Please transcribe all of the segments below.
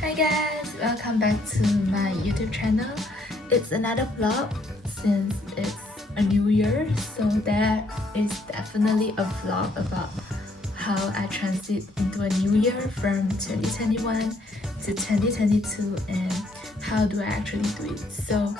Hi guys, welcome back to my YouTube channel. It's another vlog since it's a new year, so that is definitely a vlog about how I transit into a new year from 2021 to 2022 and how do I actually do it. So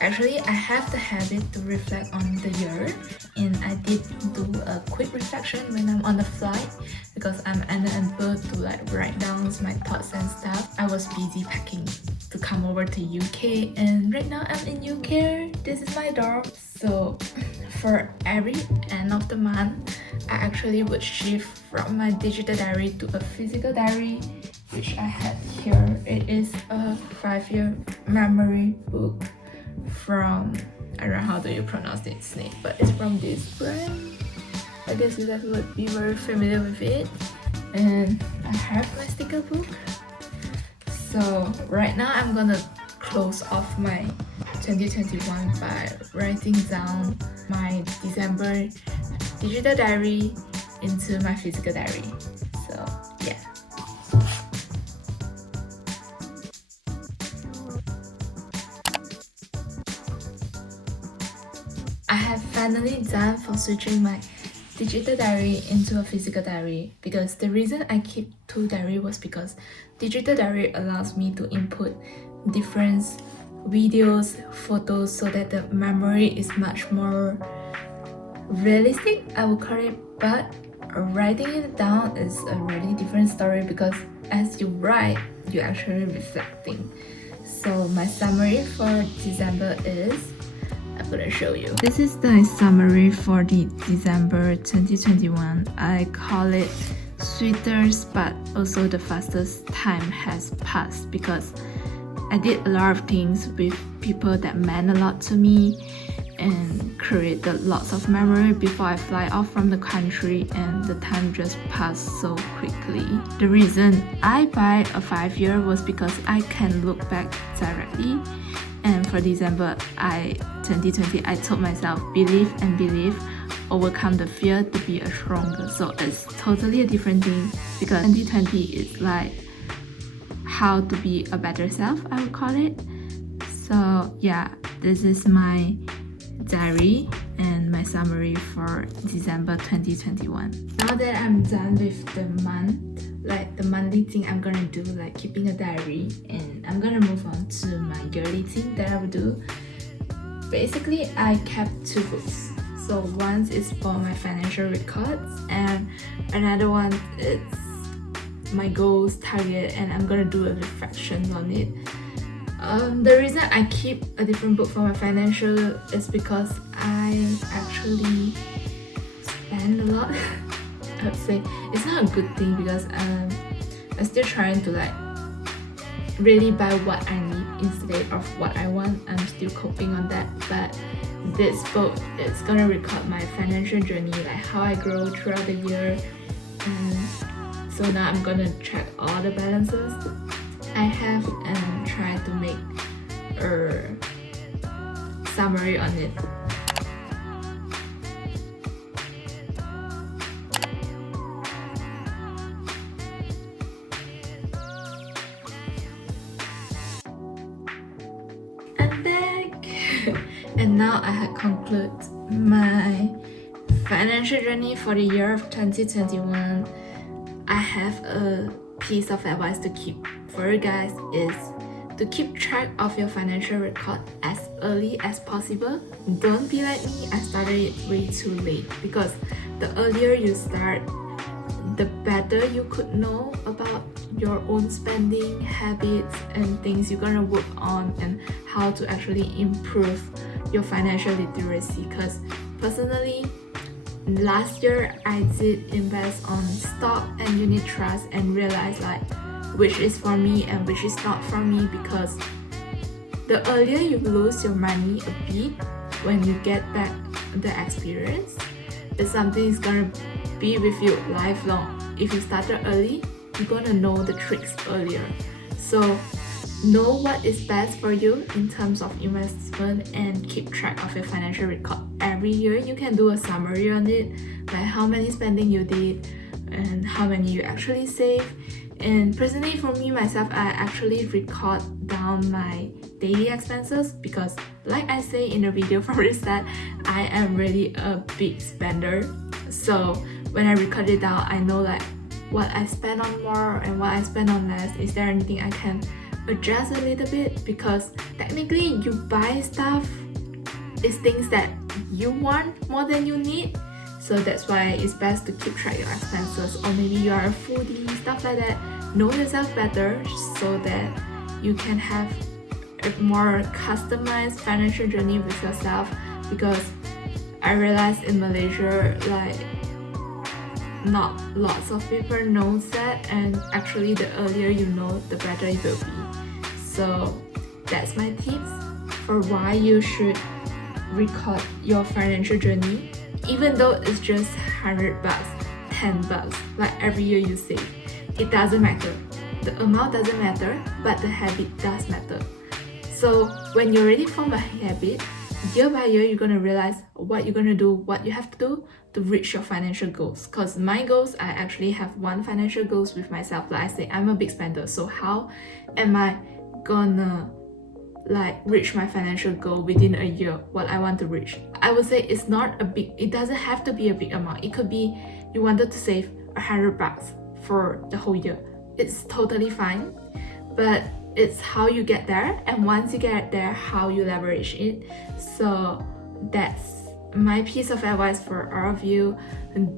actually I have the habit to reflect on the year, and I did do a quick reflection when I'm on the flight because I'm unable to write down my thoughts and stuff. I was busy packing to come over to UK, and right now I'm in UK. This is my dorm. So for every end of the month, I actually would shift from my digital diary to a physical diary, which I had here. It is a 5-year memory book from, I don't know how do you pronounce its name, but it's from this brand. I guess you guys would be very familiar with it. And I have my sticker book. So right now I'm gonna close off my 2021 by writing down my December digital diary into my physical diary. So yeah. I have finally done for switching my digital diary into a physical diary, because the reason I keep two diaries was because digital diary allows me to input different videos, photos, so that the memory is much more realistic, I would call it. But writing it down is a really different story, because as you write, you're actually reflecting. So my summary for December is, I'm gonna show you. This is the summary for the December 2021. I call it sweetest but also the fastest time has passed, because I did a lot of things with people that meant a lot to me and created lots of memory before I fly off from the country, and the time just passed so quickly. The reason I buy a 5-year was because I can look back directly. And for December 2020, I told myself, believe and believe, overcome the fear to be a stronger. So it's totally a different thing, because 2020 is like how to be a better self, I would call it. So yeah, this is my diary and my summary for December 2021. Now that I'm done with the month, like the monthly thing I'm gonna do, like keeping a diary, and I'm gonna move on to my yearly thing that I will do. Basically, I kept two books. So one is for my financial records, and another one is my goals, target, and I'm gonna do a reflection on it. The reason I keep a different book for my financial is because I actually spend a lot. I would say it's not a good thing, because I'm still trying to really buy what I need instead of what I want. I'm still coping on that, but this book is gonna record my financial journey, like how I grow throughout the year. And so now I'm gonna track all the balances I have and try to make a summary on it. I'm back! And now I had concluded my financial journey for the year of 2021. I have a piece of advice to keep for you guys, is to keep track of your financial record as early as possible. Don't be like me, I started it way too late, because the earlier you start, the better you could know about your own spending habits and things you're gonna work on, and how to actually improve your financial literacy. Because personally, last year I did invest on stock and unit trust and realized which is for me and which is not for me, because the earlier you lose your money a bit, when you get back the experience, it's something that's gonna be with you lifelong. If you started early, you're gonna know the tricks earlier. So know what is best for you in terms of investment, and keep track of your financial record. Every year you can do a summary on it, like how many spending you did and how many you actually save, And personally for me myself, I actually record down my daily expenses because like I say in the video from the start, I am really a big spender. So when I record it down, I know like what I spend on more and what I spend on less. Is there anything I can adjust a little bit? Because technically you buy stuff is things that you want more than you need. So that's why it's best to keep track your expenses, or maybe you are a foodie, stuff like that. Know yourself better so that you can have a more customized financial journey with yourself. Because I realized in Malaysia, like not lots of people know that, and actually the earlier you know, the better it will be. So that's my tips for why you should record your financial journey, even though it's just $100, $10, like every year you save. It doesn't matter. The amount doesn't matter, but the habit does matter. So when you already form a habit, year by year, you're gonna realize what you're gonna do, what you have to do to reach your financial goals. Because my goals, I actually have one financial goals with myself. Like I say, I'm a big spender. So how am I gonna like reach my financial goal within a year, what I want to reach? I would say it's not a big, it doesn't have to be a big amount. It could be you wanted to save $100 for the whole year. It's totally fine, but it's how you get there, and once you get there, how you leverage it. So that's my piece of advice for all of you.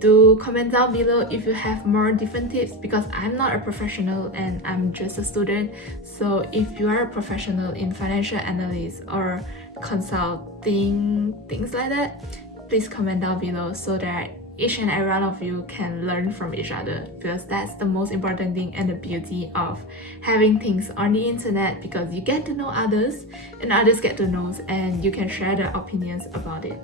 Do comment down below if you have more different tips, because I'm not a professional and I'm just a student. So if you are a professional in financial analysis or consulting, things like that, please comment down below so that each and every one of you can learn from each other, because that's the most important thing and the beauty of having things on the internet, because you get to know others and others get to know, and you can share their opinions about it.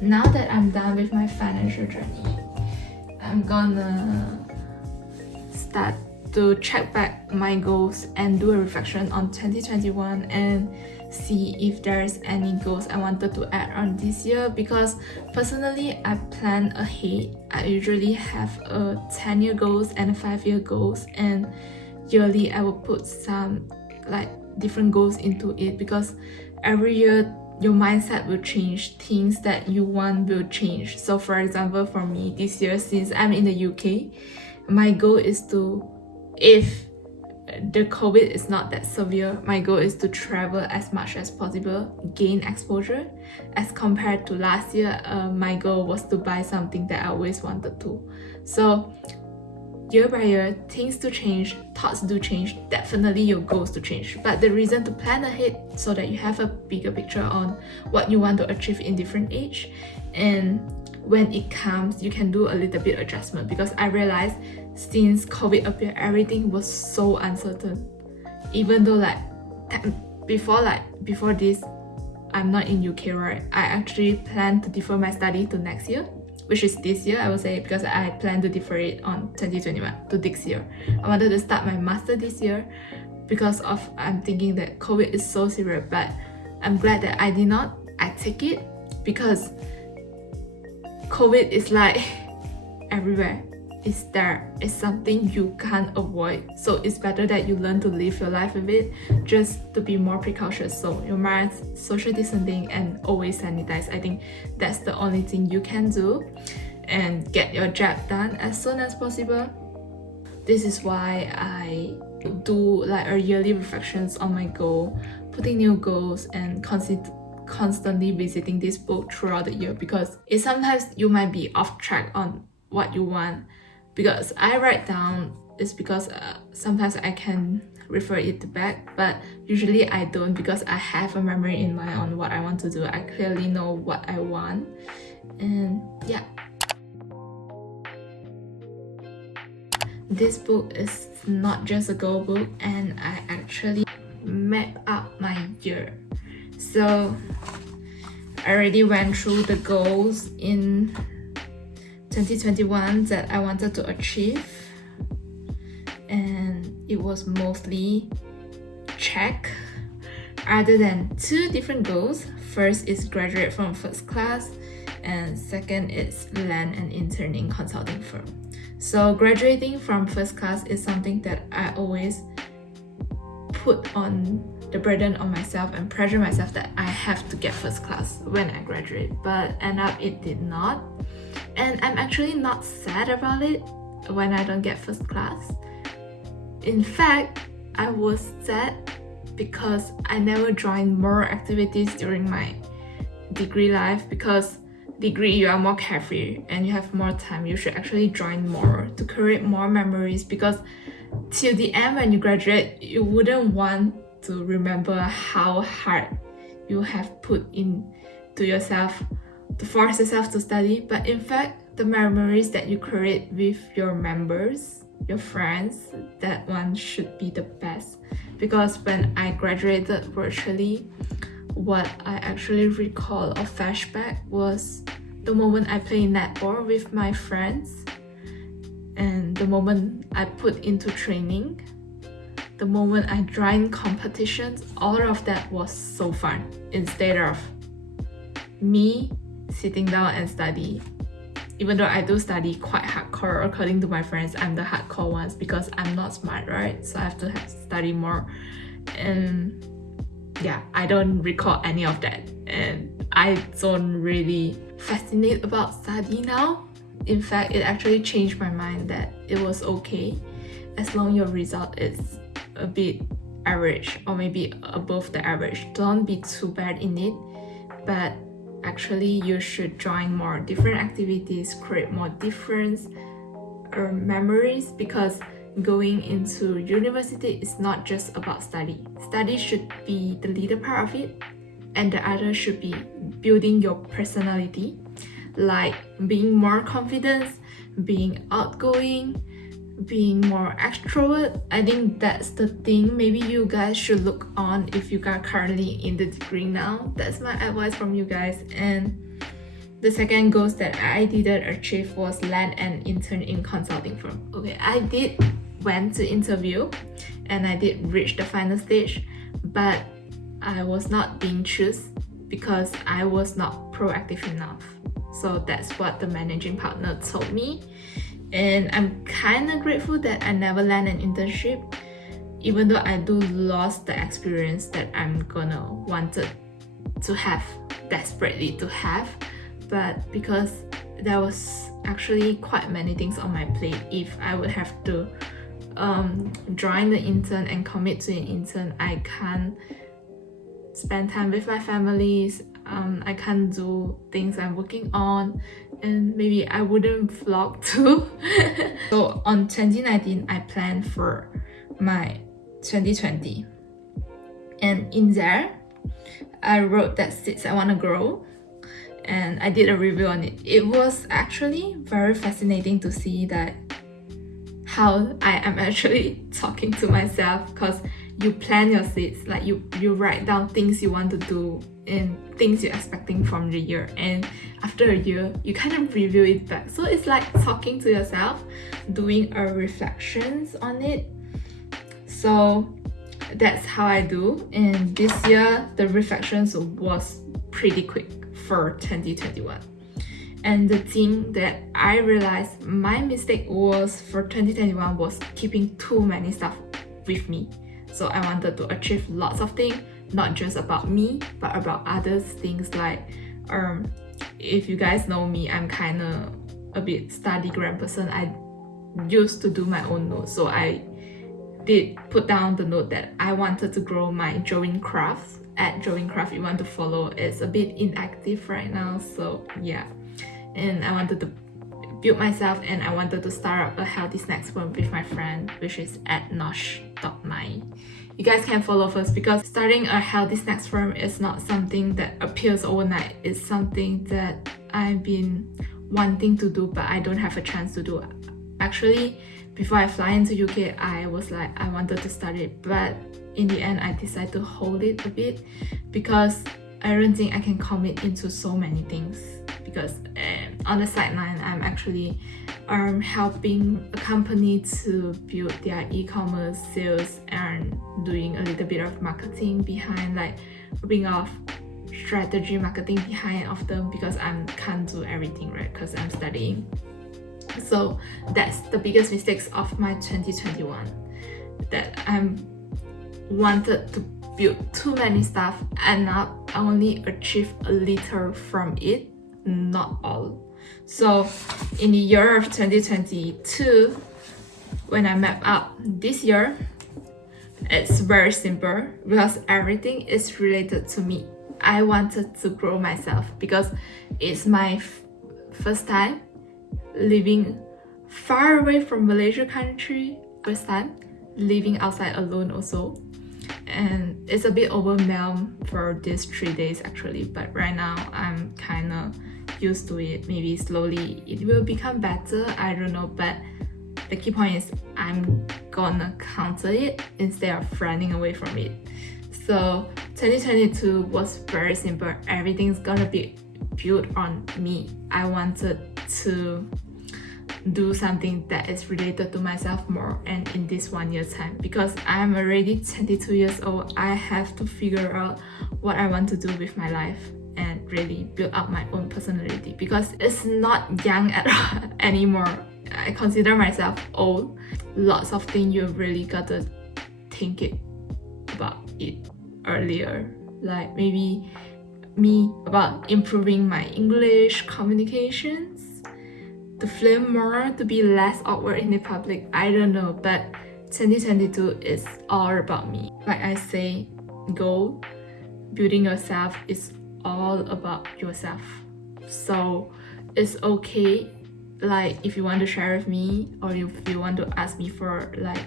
Now that I'm done with my financial journey, I'm gonna start to check back my goals and do a reflection on 2021 and see if there's any goals I wanted to add on this year. Because personally, I plan ahead. I usually have a 10-year goals and a 5-year goals, and yearly I will put some like different goals into it, because every year your mindset will change, things that you want will change. So for example, for me this year, since I'm in the UK, my goal is to, if the COVID is not that severe, my goal is to travel as much as possible, gain exposure. As compared to last year, my goal was to buy something that I always wanted to. So year by year, things do change, thoughts do change, definitely your goals to change. But the reason to plan ahead so that you have a bigger picture on what you want to achieve in different age, and when it comes, you can do a little bit adjustment. Because I realized since COVID appeared, everything was so uncertain. Even though before this, I'm not in UK, right? I actually plan to defer my study to next year, which is this year, I would say, because I plan to defer it on 2021 to this year. I wanted to start my master this year because of, I'm thinking that COVID is so serious, but I'm glad that I did not. I take it because COVID is like everywhere. It's there. It's something you can't avoid. So it's better that you learn to live your life with it, just to be more precautious. So your mask, social distancing, and always sanitize. I think that's the only thing you can do, and get your jab done as soon as possible. This is why I do like a yearly reflections on my goal, putting new goals, and constantly visiting this book throughout the year, because sometimes you might be off track on what you want. Because I write down, it's because sometimes I can refer it back, but usually I don't, because I have a memory in mind on what I want to do. I clearly know what I want, and yeah. This book is not just a goal book, and I actually map out my year. So I already went through the goals in 2021 that I wanted to achieve, and it was mostly check, other than 2 different goals. First is graduate from first class, and second is land an intern in consulting firm. So graduating from first class is something that I always put on the burden on myself and pressure myself that I have to get first class when I graduate, but end up it did not. And I'm actually not sad about it when I don't get first class. In fact, I was sad because I never joined more activities during my degree life, because degree you are more carefree and you have more time. You should actually join more to create more memories, because till the end when you graduate, you wouldn't want to remember how hard you have put into yourself to force yourself to study, but in fact the memories that you create with your members, your friends, that one should be the best. Because when I graduated virtually, what I actually recall or flashback was the moment I played netball with my friends, and the moment I put into training, the moment I joined competitions. All of that was so fun, instead of me sitting down and study. Even though I do study quite hardcore, according to my friends, I'm the hardcore ones because I'm not smart, right? So I have to study more. And yeah, I don't recall any of that. And I don't really fascinate about study now. In fact, it actually changed my mind that it was okay as long your result is a bit average or maybe above the average. Don't be too bad in it, but actually you should join more different activities, create more different memories, because going into university is not just about study. Study should be the leader part of it, and the other should be building your personality, like being more confident, being outgoing, being more extrovert. I think that's the thing maybe you guys should look on if you are currently in the degree now. That's my advice from you guys. And the second goal that I didn't achieve was land an intern in consulting firm. Okay, I did went to interview and I did reach the final stage, but I was not being chosen because I was not proactive enough. So that's what the managing partner told me. And I'm kind of grateful that I never land an internship, even though I do lost the experience that I'm gonna wanted to have, desperately to have. But because there was actually quite many things on my plate, if I would have to join the intern and commit to an intern, I can't spend time with my families, I can't do things I'm working on, and maybe I wouldn't vlog too. So on 2019, I planned for my 2020, and in there I wrote that seeds I want to grow, and I did a review on it. It was actually very fascinating to see that how I am actually talking to myself, because you plan your seeds, like you write down things you want to do and things you're expecting from the year, and after a year you kind of review it back. So it's like talking to yourself, doing a reflections on it. So that's how I do. And this year the reflections was pretty quick for 2021. And the thing that I realized my mistake was for 2021 was keeping too many stuff with me. So I wanted to achieve lots of things, not just about me, but about others. Things like, if you guys know me, I'm kind of a bit study-gram person. I used to do my own notes. So I did put down the note that I wanted to grow my drawing craft. At drawing craft, you want to follow, it's a bit inactive right now. So yeah. And I wanted to build myself, and I wanted to start up a healthy snacks firm with my friend, which is at nosh.my. You guys can follow first, because starting a healthy snacks firm is not something that appears overnight. It's something that I've been wanting to do, but I don't have a chance to do. Actually, before I fly into UK, I was like, I wanted to start it, but in the end, I decided to hold it a bit because I don't think I can commit into so many things. Because on the sideline, I'm actually helping a company to build their e-commerce sales and doing a little bit of marketing behind, like a bit of strategy marketing behind of them, because I can't do everything, right? Because I'm studying. So that's the biggest mistakes of my 2021, that I wanted to build too many stuff and now I only achieved a little from it, not all. So in the year of 2022, when I map out this year, it's very simple because everything is related to me. I wanted to grow myself because it's my first time living far away from Malaysia country, first time living outside alone also, and it's a bit overwhelmed for these 3 days actually, but right now I'm kind of used to it. Maybe slowly it will become better, I don't know, but the key point is I'm gonna counter it instead of running away from it. So 2022 was very simple. Everything's gonna be built on me. I wanted to do something that is related to myself more, and in this 1 year time, because I'm already 22 years old, I have to figure out what I want to do with my life and really build up my own personality, because it's not young at all anymore. I consider myself old. Lots of things you really gotta think about it earlier, like maybe me about improving my English communications, to film more, to be less awkward in the public, I don't know, but 2022 is all about me. Like I say, goal, building yourself is all about yourself. So it's okay, like if you want to share with me, or if you want to ask me for like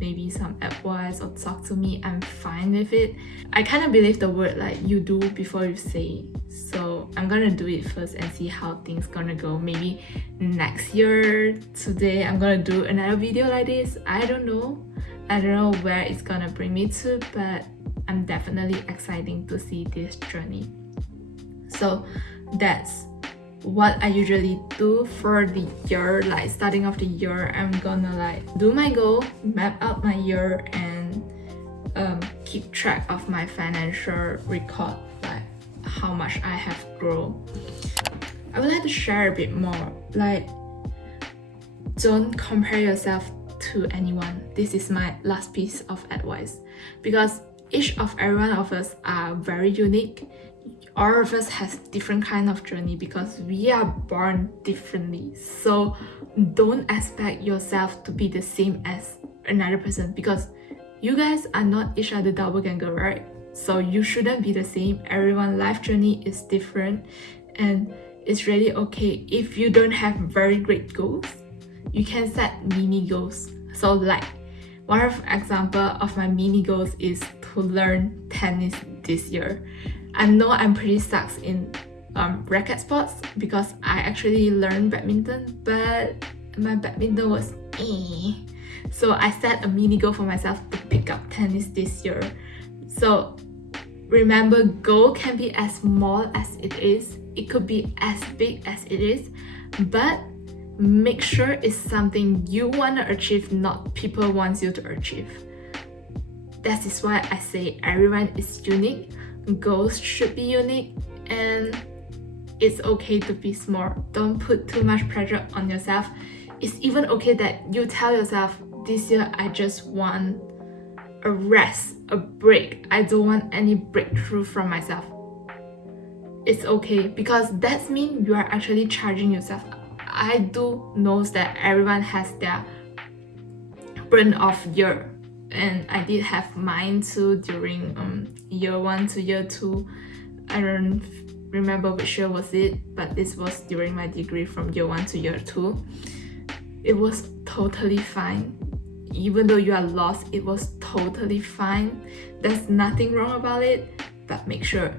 maybe some advice or talk to me, I'm fine with it. I kind of believe the word like you do before you say, so I'm gonna do it first and see how things gonna go. Maybe next year today I'm gonna do another video like this. I don't know where it's gonna bring me to, but I'm definitely excited to see this journey. So that's what I usually do for the year. Like starting of the year, I'm gonna like do my goal, map out my year, and keep track of my financial record, like how much I have grown. I would like to share a bit more, like don't compare yourself to anyone. This is my last piece of advice, because every one of us are very unique. All of us has different kind of journey because we are born differently. So don't expect yourself to be the same as another person, because you guys are not each other doppelganger, right? So you shouldn't be the same. Everyone's life journey is different, and it's really okay if you don't have very great goals. You can set mini goals. So like one of example of my mini goals is to learn tennis this year. I know I'm pretty stuck in racket sports because I actually learned badminton, but my badminton was So I set a mini goal for myself to pick up tennis this year. So remember, goal can be as small as it is. It could be as big as it is, but make sure it's something you want to achieve, not people want you to achieve. That is why I say everyone is unique. Goals should be unique, and it's okay to be small. Don't put too much pressure on yourself. It's even okay that you tell yourself, this year I just want a rest, a break. I don't want any breakthrough from myself. It's okay, because that means you are actually charging yourself. I do know that everyone has their burn off year, and I did have mine too during year 1 to year 2. I don't remember which year was it, but this was during my degree from year 1 to year 2. It was totally fine. Even though you are lost, it was totally fine. There's nothing wrong about it, but make sure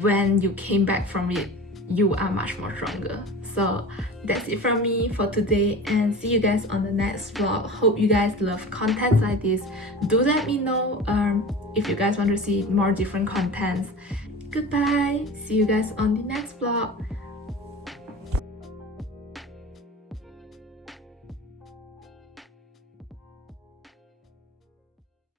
when you came back from it, you are much more stronger. So that's it from me for today, and see you guys on the next vlog. Hope you guys love content like this. Do let me know if you guys want to see more different contents. Goodbye. See you guys on the next vlog.